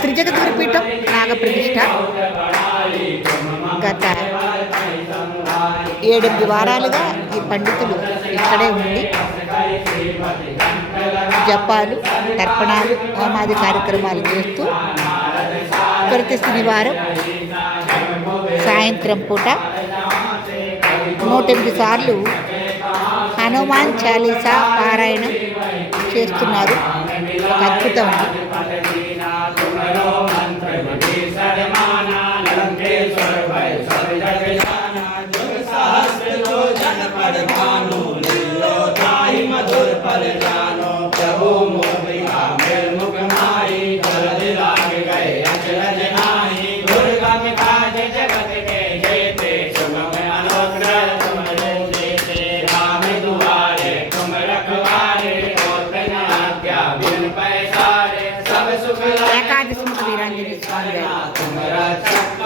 త్రిజగద్గురుపీఠం నాగప్రతిష్ఠ గత 7-8 వారాలుగా ఈ పండితులు ఇక్కడే ఉండి జపాలు, తర్పణాలు, హోమాది కార్యక్రమాలు చేస్తూ ప్రతి శనివారం సాయంత్రం పూట 108 సార్లు హనుమాన్ చాలీసా పారాయణం చేస్తున్నారు. ఒక అద్భుతం. ఏకాదశి వీరాంజనేయ స్వామి గారు